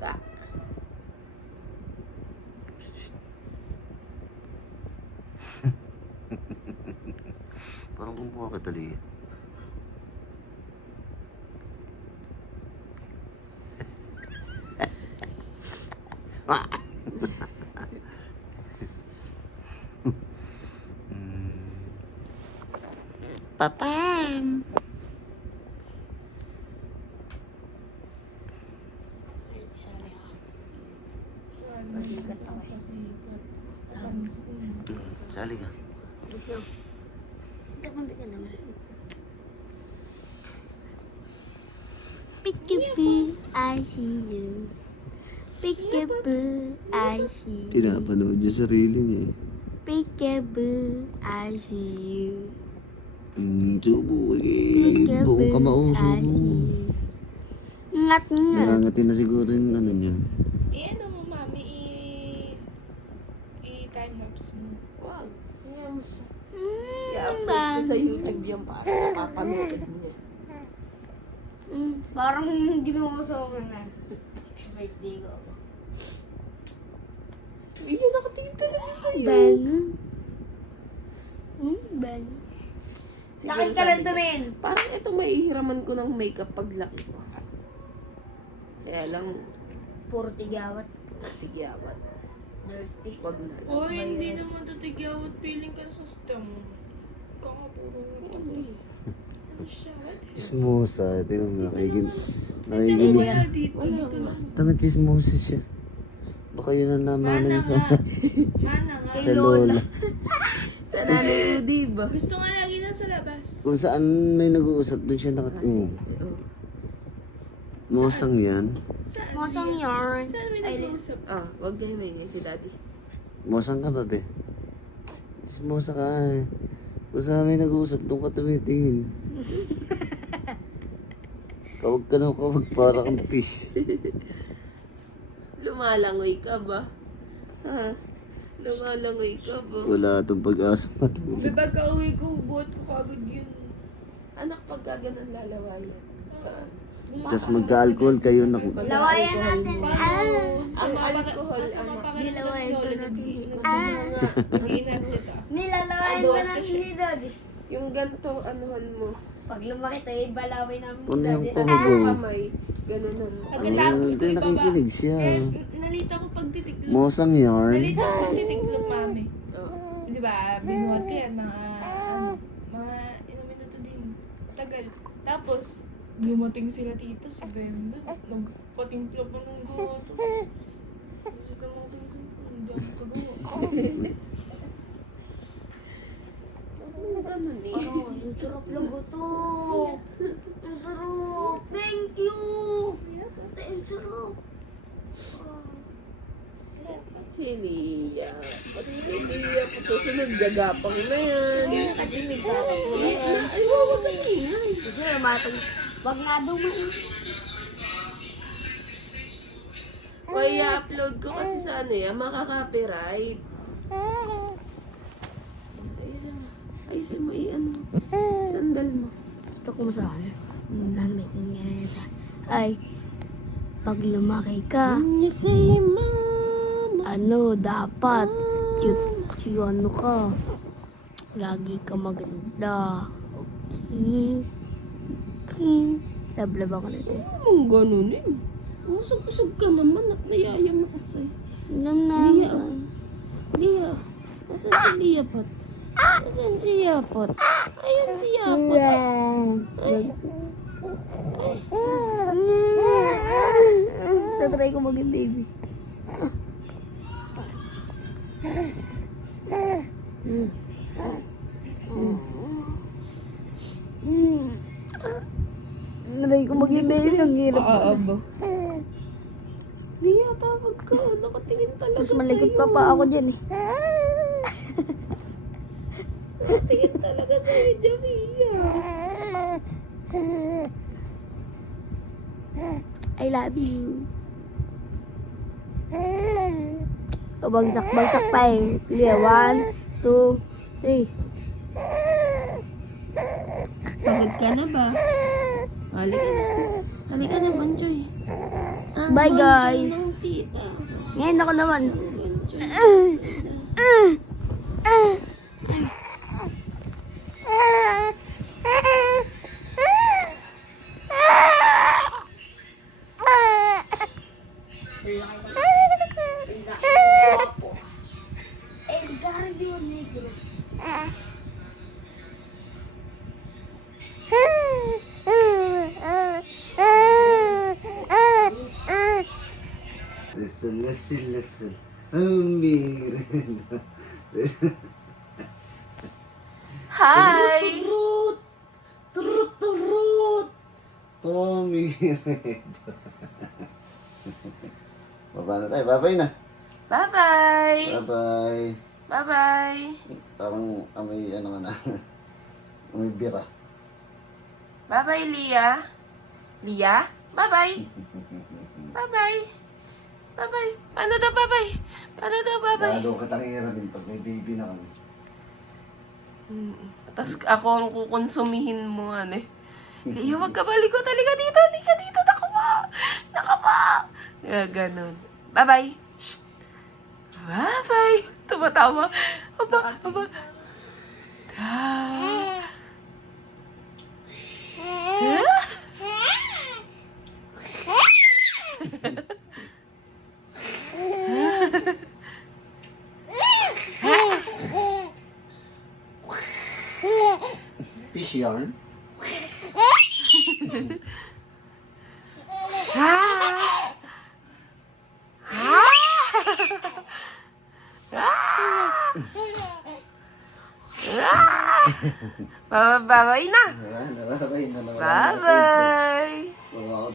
Ka. Parang kumuha ka tuloy. Papam! Sali ako. Pasikat ako eh. Sali ka. Let's go. Hindi ka naman. Peekaboo, I see you. Peekaboo, I see you. Pinapanood yung sarili niya eh. Peekaboo, I see you. Subo eh. Buong kamao, I subo. see you. Ngat nga. Nangangati na siguro yung ano niya. Ano mo, mami, i-time-lapse mo. Wow. I-upload ko sa YouTube yung para napapanood niya. Parang hindi mo gusto ko na. 6th birthday ko. Bigyan nakatingin talaga sa'yo. Bango. Bango. Siguro Sakit ka sabi lang ko, tumingin. Parang ito mahihiraman ko ng makeup pag laki ko. Kaya lang, Puro tigawat. tigyawat. Dirty. Wag na lang. Oh, hindi naman tatigawat feeling ka sa system mo. Kakapuro. Ano siya? Chismosa. Tingnan mo, nakikinig Wala siya. dito. Wala Dito nga. lang. Tanga chismosa siya. Baka yun ang namanan Mana sa, nga. Mana nga. sa lola. Sa nanay ko, diba? Gusto nga lagi na sa labas. Kung saan may nag-uusap, doon siya nakatingin. Oh. Mosang yan. Saan? Mosang yarn. Saan may nag-uusap? Ah, wag kayo may si daddy. Mosang ka ba, be? Chismosa ka eh. Kung saan may nag-uusap, doon ka tumitingin. Kawag ka na kawag para kang fish. Lumalangoy ka ba? Ha? Lumalangoy ka ba? Wala itong pag-asa matulog. May pagka-uwi ko, buhat ko kagad yun. Anak, pagka ganun lalawayan. Saan? Tapos magka-alcohol kayo na Lawayan natin. Ang alcohol, anak. Nilawayan to natin. Nag-inarte ka. Nilalawayan Ay, to buhat natin siya. ni Daddy. Yung ganito, anuhan mo. Pag lumaki tayo, balawin namin ni Ano yung Daddy. pang- Yung kamay, ganunan mo. Pagkatapos ko Hindi ibaba. nakikinig siya. Eh, nalita ko pagtitiklop. Mosang yarn. Nalita ko pagtitiklop, mami. Oh. Di ba, binuhat ko yan, mga ilang minuto din. Tagal. Tapos, dumating sila dito, si Bembe. Nagpatimpla pa ng goto. Tapos dumating sila, hindi ako kagawa. Ano ganun eh? Oh, ang sarap lang ito. Ang sarap. Thank you. Ate, ang sarap. Si Lia. Ba't si Lia? Pag susunod, gagapang na yan. Kasi may sarap mo Ay, yan. ay, wag kang ingay. Kasi matang, wag nga dumaan. O, i-upload ko kasi sa ano yan, makaka-copyright. Ayusin mo, i-ano mo. Sandal mo. Gusto ko saan? Lamitin nga ito. Ay, pag lumaki ka, You say, mama. ano, dapat, cute, ano ka. Lagi ka maganda. Okay. Okay. Lablab ako nito. Anong ganun eh? Usog-usog ka naman at nayaya mo kasi. Lia. Lia. Nasaan si Lia pot? Nasaan si Yapot? Ayan si Yapot. Ay. Tatry ko maging baby. Tatry ko maging baby. Ang hirap. Aba. Lia, tawag ka. Nakatingin talaga Mas malikot sa'yo. pa pa ako dyan eh. Nakatingin talaga sa'yo, Jamia. I love you. O, bagsak pa eh. Sige, 1, 2, 3. Pagod ka na ba? Halika na. Halika na, Bonjoy. Ha? Bye, guys. Ng tita. Ngayon ako naman. El Gallo Negro. Listen. Miranda. Hi! Turut. Miranda. Baba na tayo. Bye-bye na. Bye-bye! Bye-bye. Bye-bye! Parang amoy ano ka na. Amoy bira. Bye-bye, Lia. Lia? Bye-bye! Bye-bye! Bye-bye! Paano daw bye-bye? Paano daw bye-bye? Lalo ka tangiramin pag may baby na kami. Tapos ako ang kukonsumihin mo, ano eh. Lia, wag ka balikot. Halika dito, halika dito. Nakapa! Ganon. Bye-bye! Shh! Bye-bye! Tumatawa. Aba. Ah. Fish yarn? Bye-bye na! Nalabay na naman. Bye-bye! Mga